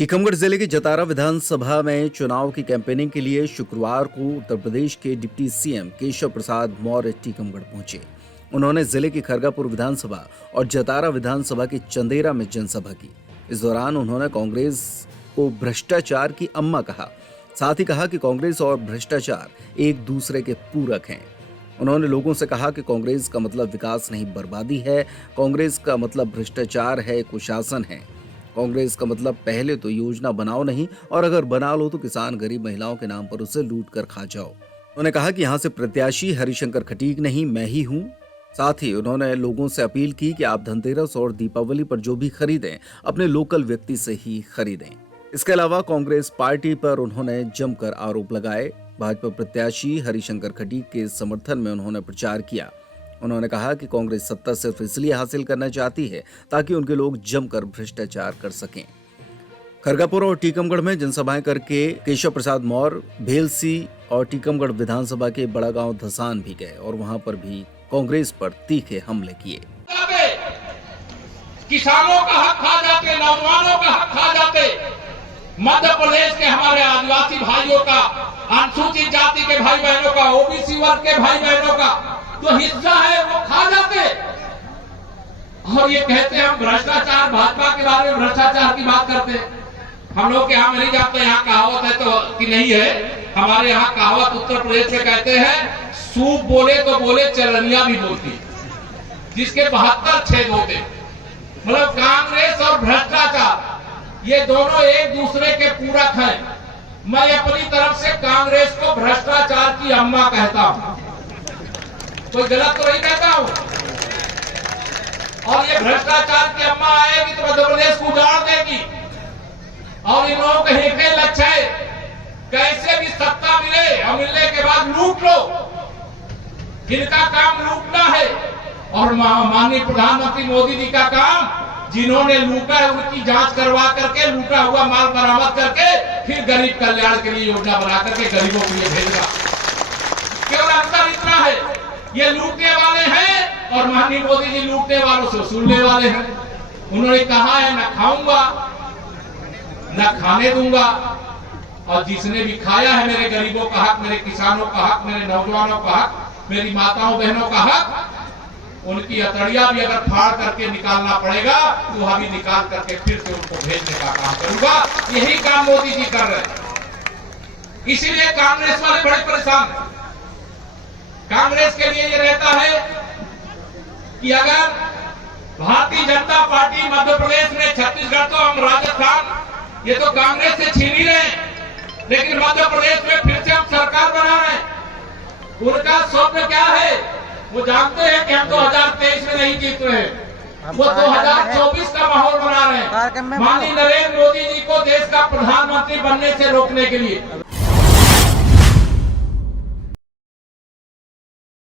टीकमगढ़ जिले की जतारा विधानसभा में चुनाव की कैंपेनिंग के लिए शुक्रवार को उत्तर प्रदेश के डिप्टी सीएम केशव प्रसाद मौर्य टीकमगढ़ पहुंचे। उन्होंने जिले की खरगापुर विधानसभा और जतारा विधानसभा की चंदेरा में जनसभा की। इस दौरान उन्होंने कांग्रेस को भ्रष्टाचार की अम्मा कहा। साथ ही कहा कि कांग्रेस और भ्रष्टाचार एक दूसरे के पूरक हैं। उन्होंने लोगों से कहा कि कांग्रेस का मतलब विकास नहीं बर्बादी है, कांग्रेस का मतलब भ्रष्टाचार है, कुशासन है। कांग्रेस का मतलब पहले तो योजना बनाओ नहीं, और अगर बना लो तो किसान गरीब महिलाओं के नाम पर उसे लूट कर खा जाओ। उन्होंने कहा कि यहाँ से प्रत्याशी हरिशंकर खटीक नहीं, मैं ही हूँ। साथ ही उन्होंने लोगों से अपील की कि आप धनतेरस और दीपावली पर जो भी खरीदें अपने लोकल व्यक्ति से ही खरीदें। इसके अलावा कांग्रेस पार्टी पर उन्होंने जमकर आरोप लगाए। भाजपा प्रत्याशी हरिशंकर खटीक के समर्थन में उन्होंने प्रचार किया। उन्होंने कहा कि कांग्रेस सत्ता सिर्फ इसलिए हासिल करना चाहती है ताकि उनके लोग जमकर भ्रष्टाचार कर सकें। खरगापुर और टीकमगढ़ में जनसभाएं करके केशव प्रसाद मौर्य भेलसी और टीकमगढ़ विधानसभा के बड़ा गांव धसान भी गए और वहां पर भी कांग्रेस पर तीखे हमले किए। किसानों का हक खा जाते, नौजवानों का हक खा जाते, मध्य प्रदेश के हमारे आदिवासी भाइयों का, अनुसूचित जाति के भाई बहनों का, ओबीसी वर्ग के भाई बहनों का जो हिस्सा है वो खा जाते। और ये कहते हैं हम भ्रष्टाचार, भाजपा के बारे में भ्रष्टाचार की बात करते हैं। हम लोग के यहाँ नहीं जाते, यहाँ कहावत है तो कि नहीं है, हमारे यहाँ कहावत उत्तर प्रदेश में कहते हैं, सूप बोले तो बोले चलनिया भी बोलती, जिसके 72 छेद होते। मतलब कांग्रेस और भ्रष्टाचार ये दोनों एक दूसरे के पूरक हैं। मैं अपनी तरफ से कांग्रेस को भ्रष्टाचार की अम्मा कहता हूं, कोई गलत तो नहीं कहता हूं। और ये भ्रष्टाचार की अम्मा आएगी तो मध्य प्रदेश को उजाड़ देगी। और इन लोगों के एक ही लक्ष्य है, कैसे भी सत्ता मिले और मिलने के बाद लूट लो। इनका काम लूटना है। और माननीय प्रधानमंत्री मोदी जी का काम, जिन्होंने लूटा है उनकी जांच करवा करके, लूटा हुआ माल बरामद करके फिर गरीब कल्याण के लिए योजना बना करके गरीबों के लिए भेजना। केवल अंतर इतना है, ये लूटने वाले हैं और माननीय मोदी जी लूटने वालों से वसूलने वाले हैं। उन्होंने कहा है न खाऊंगा न खाने दूंगा, और जिसने भी खाया है मेरे गरीबों का हक, मेरे किसानों का हक, मेरे नौजवानों का हक, मेरी माताओं बहनों का हक, उनकी अतड़िया भी अगर फाड़ करके निकालना पड़ेगा तो वह भी निकाल करके फिर से उनको भेजने का काम करूंगा। यही काम मोदी जी कर रहे हैं। इसीलिए कांग्रेस वाले बड़े परेशान हैं। कांग्रेस के लिए ये रहता है कि अगर भारतीय जनता पार्टी मध्य प्रदेश में, छत्तीसगढ़ तो हम राजस्थान ये तो कांग्रेस से छीन ही रहे, लेकिन मध्य प्रदेश में फिर से हम सरकार बना रहे हैं। उनका स्वप्न क्या है? वो जानते हैं कि हम 2023 में नहीं जीत रहे, वो 2024 का माहौल बना रहे हैं। माननीय नरेंद्र मोदी जी को देश का प्रधानमंत्री बनने से रोकने के लिए